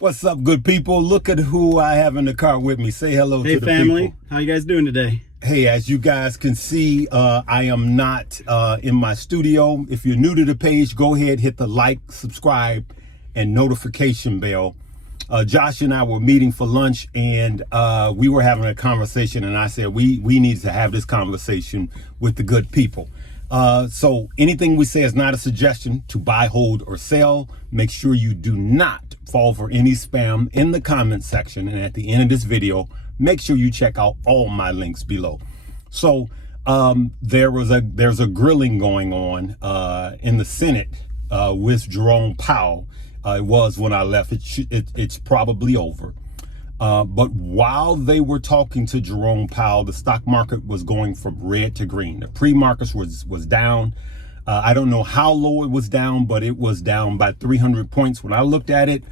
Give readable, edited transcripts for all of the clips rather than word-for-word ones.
What's up, good people? Look at who I have in the car with me. Say hello to the family. people. How you guys doing today? Hey, as you guys can see, I am not in my studio. If you're new to the page, go ahead, hit the like, subscribe, and notification bell. Josh and I were meeting for lunch, and we were having a conversation, and I said we need to have this conversation with the good people. So anything we say is not a suggestion to buy, hold, or sell. Make sure you do not fall for any spam in the comment section. And at the end of this video, make sure you check out all my links below. So there's a grilling going on in the Senate with Jerome Powell. It was when I left. It's probably over. But while they were talking to Jerome Powell, the stock market was going from red to green. The pre-market was down. I don't know how low it was down, but it was down by 300 points when I looked at it.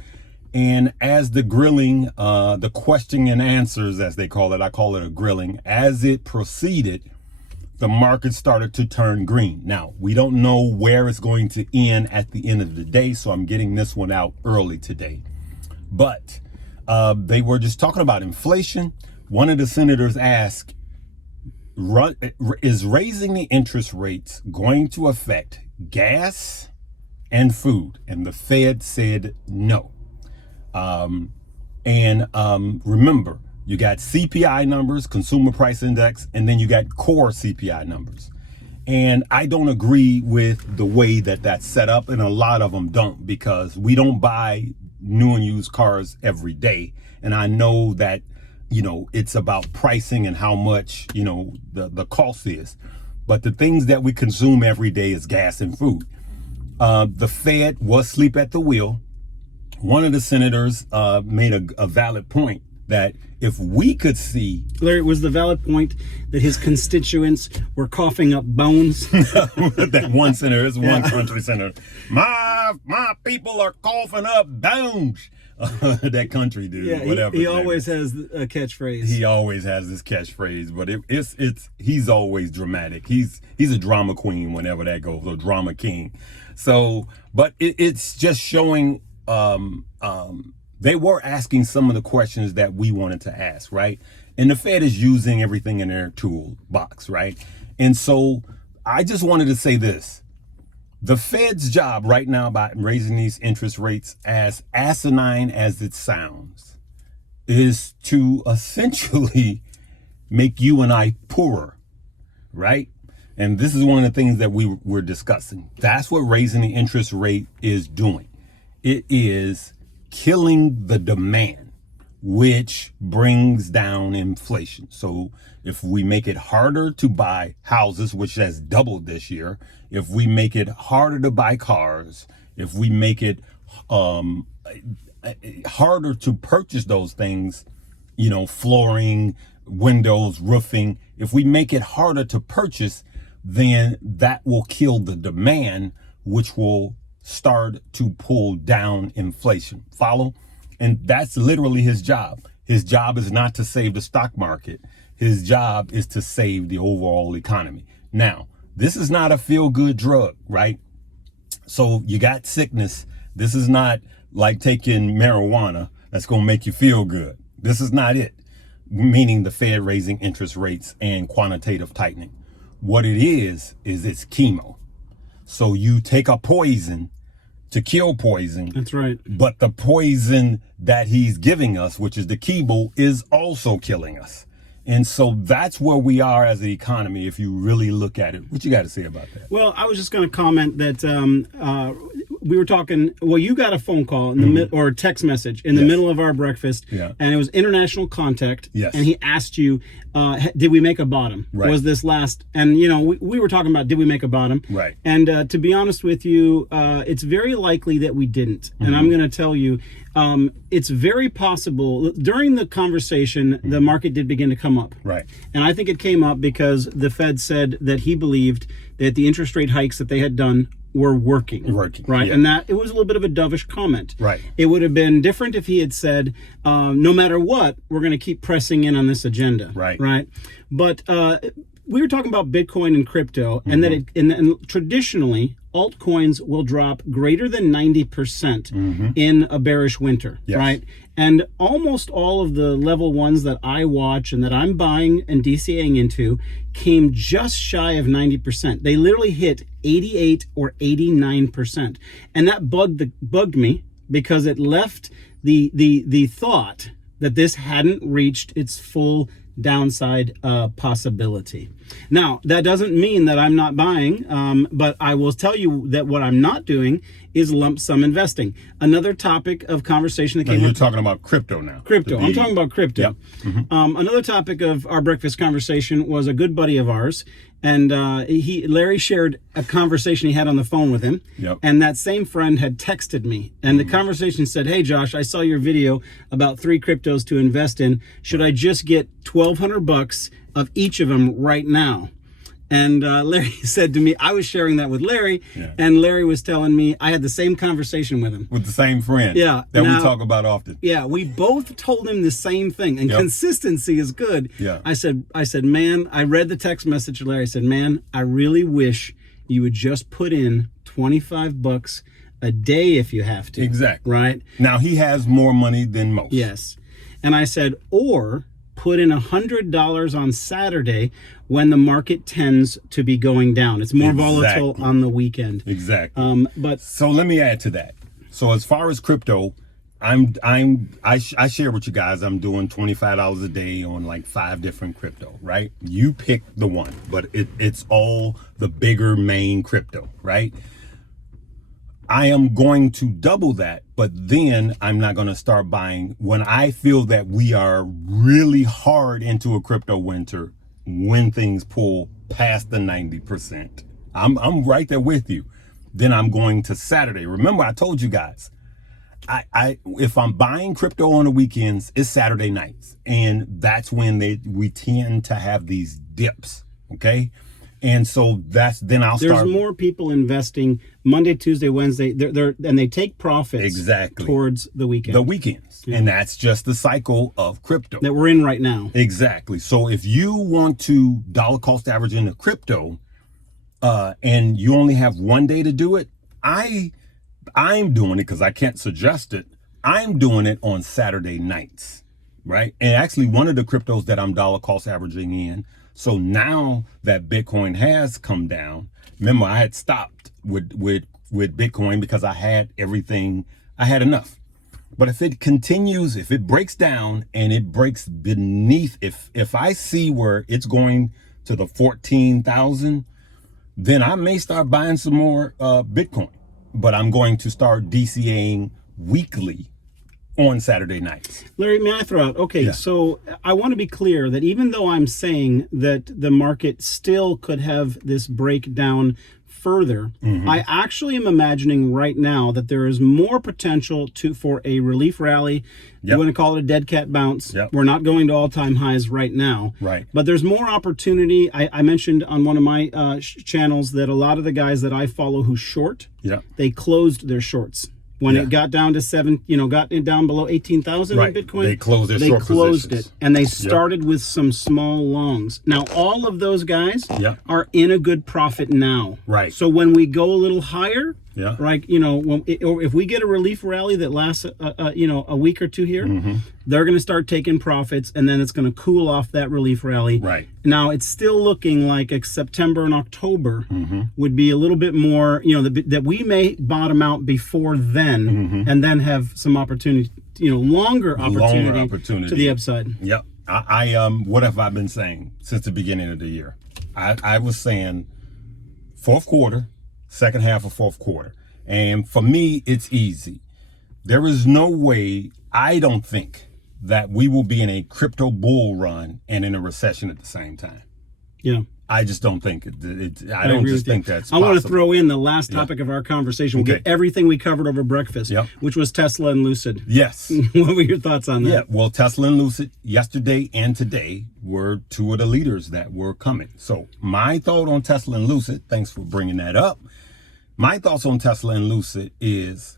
And as the grilling, the question and answers, as they call it, I call it a grilling, as it proceeded, the market started to turn green. Now, we don't know where it's going to end at the end of the day, so I'm getting this one out early today. But they were just talking about inflation. One of the senators asked, is raising the interest rates going to affect gas and food? And the Fed said no. Remember, you got CPI numbers, consumer price index, and then you got core CPI numbers. And I don't agree with the way that that's set up, and a lot of them don't, because we don't buy new and used cars every day. And I know that, you know, it's about pricing and how much, you know, the cost is. But the things that we consume every day is gas and food. The Fed was asleep at the wheel. One of the senators made a valid point that if we could see... Larry, was the valid point that his constituents were coughing up bones? That one senator, it's one country senator. My people are coughing up bones. That country dude, yeah, whatever. He always has a catchprise. He always has this catchphrase, but he's always dramatic. He's a drama queen whenever that goes, or drama king. So, but it's just showing... they were asking some of the questions that we wanted to ask, right? And the Fed is using everything in their toolbox, right? And so I just wanted to say this. The Fed's job right now by raising these interest rates, as asinine as it sounds, is to essentially make you and I poorer, right? And this is one of the things that we're discussing. That's what raising the interest rate is doing. It is killing the demand, which brings down inflation. So if we make it harder to buy houses, which has doubled this year, if we make it harder to buy cars, if we make it harder to purchase those things, you know, flooring, windows, roofing, if we make it harder to purchase, then that will kill the demand, which will start to pull down inflation. Follow? And that's literally his job. His job is not to save the stock market. His job is to save the overall economy. Now, this is not a feel-good drug, right? So you got sickness. This is not like taking marijuana that's going to make you feel good. This is not it. Meaning the Fed raising interest rates and quantitative tightening. What it is it's chemo. So you take a poison to kill poison. That's right. But the poison that he's giving us, which is the chemo, is also killing us. And so that's where we are as an economy, if you really look at it. What you got to say about that? Well, I was just going to comment that we were talking. Well, you got a phone call in the or a text message in the middle of our breakfast, and it was international contact. Yes. And he asked you, did we make a bottom? Right. Was this last? And you know, we were talking about did we make a bottom? Right. And to be honest with you, it's very likely that we didn't. And I'm going to tell you, it's very possible during the conversation the market did begin to come up. Right. And I think it came up because the Fed said that he believed that the interest rate hikes that they had done were working. Right. Yeah. And that it was a little bit of a dovish comment. Right. It would have been different if he had said, no matter what, we're going to keep pressing in on this agenda. Right. Right. But we were talking about Bitcoin and crypto, and that and traditionally altcoins will drop greater than 90% in a bearish winter, right? And almost all of the level ones that I watch and that I'm buying and DCAing into came just shy of 90%. They literally hit 88 or 89%, and that bugged me because it left the thought that this hadn't reached its full downside possibility. Now, that doesn't mean that I'm not buying, but I will tell you that what I'm not doing is lump sum investing. Another topic of conversation that came up. You're talking about crypto now. Crypto. I'm talking about crypto. Yep. Another topic of our breakfast conversation was a good buddy of ours, and Larry shared a conversation he had on the phone with him. Yep. And that same friend had texted me, and the conversation said, "Hey Josh, I saw your video about 3 cryptos to invest in. Should I just get $1,200 of each of them right now?" And Larry said to me, I was sharing that with Larry, and Larry was telling me I had the same conversation with him. With the same friend that we talk about often. Yeah, we both told him the same thing, and consistency is good. Yeah. I said, man, I read the text message to Larry. I said, man, I really wish you would just put in $25 a day if you have to. Exactly. Right? Now, he has more money than most. Yes. And I said, or put in $100 on Saturday when the market tends to be going down. It's more volatile on the weekend. Exactly. But so let me add to that. So as far as crypto, I share with you guys, I'm doing $25 a day on like 5 different crypto, right? You pick the one, but it's all the bigger main crypto, right? I am going to double that, but then I'm not going to start buying when I feel that we are really hard into a crypto winter, when things pull past the 90%. I'm right there with you. Then I'm going to Saturday. Remember, I told you guys, if I'm buying crypto on the weekends, it's Saturday nights, and that's when we tend to have these dips. Okay. And so there's more people investing Monday, Tuesday, Wednesday. And they take profits towards the weekend. The weekends. And that's just the cycle of crypto that we're in right now. Exactly. So if you want to dollar cost average into crypto, and you only have one day to do it, I'm doing it because I can't suggest it. I'm doing it on Saturday nights, right? And actually, one of the cryptos that I'm dollar cost averaging in. So now that Bitcoin has come down, remember I had stopped with Bitcoin because I had everything, I had enough. But if it continues, if it breaks down and it breaks beneath, if I see where it's going to the 14,000, then I may start buying some more Bitcoin. But I'm going to start DCAing weekly on Saturday nights. Larry, may I throw out? Okay, so I want to be clear that even though I'm saying that the market still could have this breakdown further, I actually am imagining right now that there is more potential for a relief rally. You want to call it a dead cat bounce. We're not going to all-time highs right now. Right. But there's more opportunity. I mentioned on one of my channels that a lot of the guys that I follow who short, they closed their shorts. When it got down to got it down below 18,000 in Bitcoin, they closed their short closed positions. it, and they started with some small longs. Now, all of those guys are in a good profit now. Right. So when we go a little higher, right, if we get a relief rally that lasts, a week or two here, they're going to start taking profits, and then it's going to cool off that relief rally. Right. Now, it's still looking like September and October would be a little bit more, that we may bottom out before then, and then have some opportunity, longer opportunity to the upside. Yep. I what have I been saying since the beginning of the year? I was saying fourth quarter, second half of fourth quarter. And for me, it's easy. There is no way, I don't think, that we will be in a crypto bull run and in a recession at the same time. Yeah. I just don't think I don't just think that's possible. I want to throw in the last topic of our conversation. We'll get everything we covered over breakfast, which was Tesla and Lucid. Yes. What were your thoughts on that? Yeah, well, Tesla and Lucid yesterday and today were 2 of the leaders that were coming. So my thought on Tesla and Lucid, thanks for bringing that up. My thoughts on Tesla and Lucid is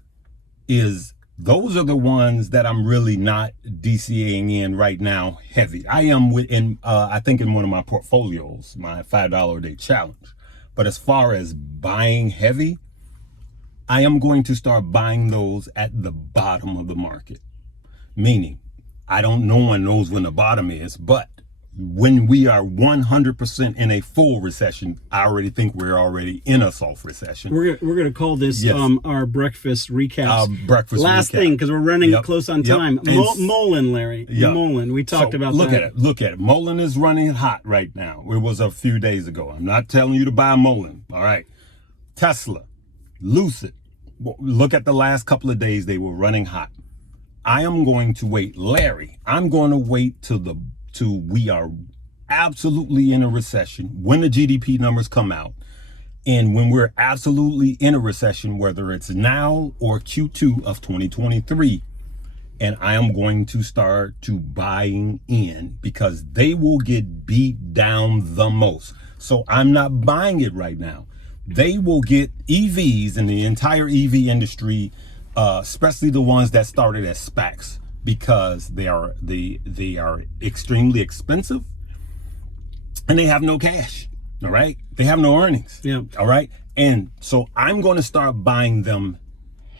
those are the ones that I'm really not DCAing in right now heavy. I am I think in one of my portfolios, my $5 a day challenge. But as far as buying heavy, I am going to start buying those at the bottom of the market. Meaning, no one knows when the bottom is, but when we are 100% in a full recession, I already think we're already in a soft recession. We're gonna call this our breakfast recaps. Last thing, because we're running close on time. Mullen, Larry. Mullen. We talked about that. Look at it. Mullen is running hot right now. It was a few days ago. I'm not telling you to buy Mullen. All right. Tesla, Lucid. Look at the last couple of days. They were running hot. I am going to wait, Larry. I'm going to wait till we are absolutely in a recession, when the GDP numbers come out, and when we're absolutely in a recession, whether it's now or Q2 of 2023, and I am going to start to buying in because they will get beat down the most. So I'm not buying it right now. They will get EVs in the entire EV industry, especially the ones that started as SPACs, because they are extremely expensive and they have no cash. All right. They have no earnings. Yeah. All right. And so I'm going to start buying them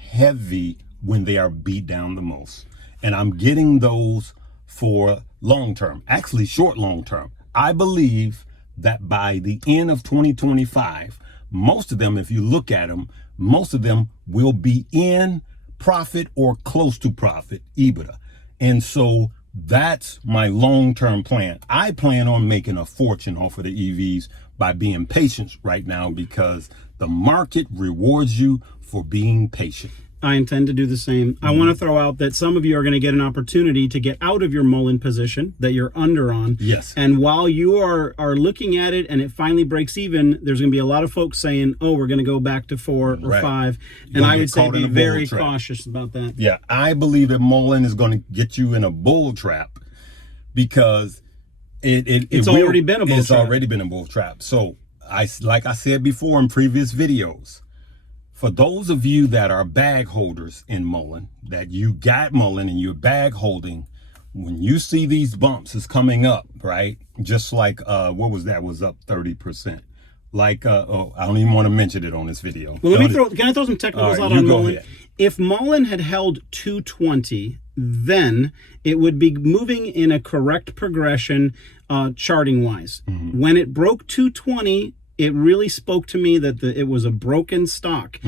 heavy when they are beat down the most. And I'm getting those for long term, actually short long term. I believe that by the end of 2025, most of them, if you look at them, most of them will be in profit or close to profit, EBITDA. And so that's my long-term plan. I plan on making a fortune off of the EVs by being patient right now, because the market rewards you for being patient. I intend to do the same. I want to throw out that some of you are going to get an opportunity to get out of your Mullen position that you're under on. Yes. And while you are looking at it and it finally breaks even, there's going to be a lot of folks saying, oh, we're going to go back to 4 or 5. And I would say be very cautious about that. Yeah, I believe that Mullen is going to get you in a bull trap, because it's already been a bull trap. It's already been a bull trap. So like I said before in previous videos, for those of you that are bag holders in Mullen, that you got Mullen and you're bag holding, when you see these bumps is coming up, right? Just like, what was that? Was up 30%. Like, I don't even want to mention it on this video. Well, can I throw some technicals out on Mullen? If Mullen had held 220, then it would be moving in a correct progression, charting wise. When it broke 220, it really spoke to me that it was a broken stock.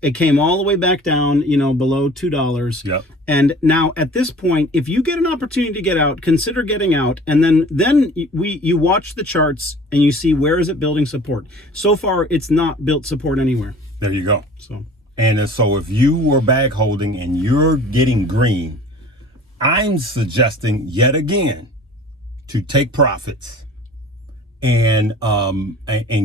It came all the way back down, below $2. Yep. And now at this point, if you get an opportunity to get out, consider getting out. And then you watch the charts and you see, where is it building support? So far, it's not built support anywhere. There you go. So if you were bag holding and you're getting green, I'm suggesting yet again to take profits and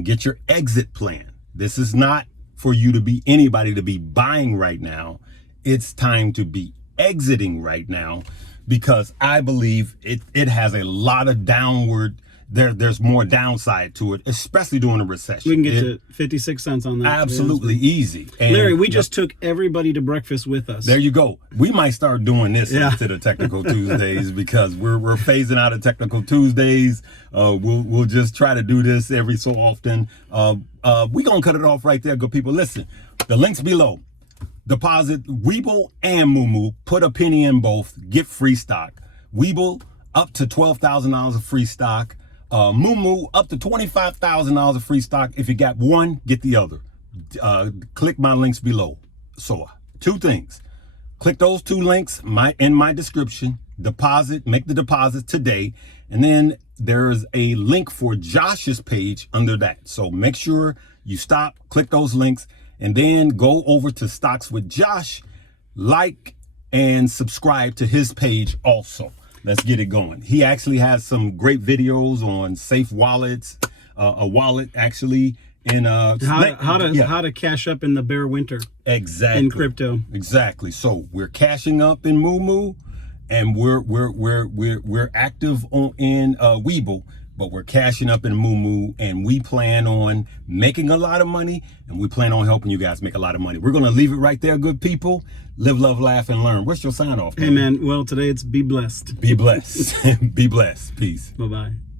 get your exit plan. This is not for you to be anybody to be buying right now. It's time to be exiting right now, because I believe it has a lot of downward. There's more downside to it, especially during a recession. We can get to 56 cents on that. Absolutely easy. And Larry, we just took everybody to breakfast with us. There you go. We might start doing this instead of Technical Tuesdays, because we're phasing out of Technical Tuesdays. We'll just try to do this every so often. We're going to cut it off right there, good people. Listen, the links below. Deposit Webull and Moo. Put a penny in both. Get free stock. Webull, up to $12,000 of free stock. Moo up to $25,000 of free stock. If you got one, get the other. Click my links below. So 2 things. Click those 2 links in my description. Make the deposit today. And then there's a link for Josh's page under that. So make sure you stop, click those links, and then go over to Stocks with Josh, like and subscribe to his page also. Let's get it going. He actually has some great videos on safe wallets, a wallet actually, and how to cash up in the bear winter. Exactly. In crypto. Exactly. So we're cashing up in Moo, and we're active in Webull. but we're cashing up in Moo, and we plan on making a lot of money, and we plan on helping you guys make a lot of money. We're going to leave it right there, good people. Live, love, laugh, and learn. What's your sign off? Hey, man. Well, today it's be blessed. Be blessed. Be blessed. Peace. Bye-bye.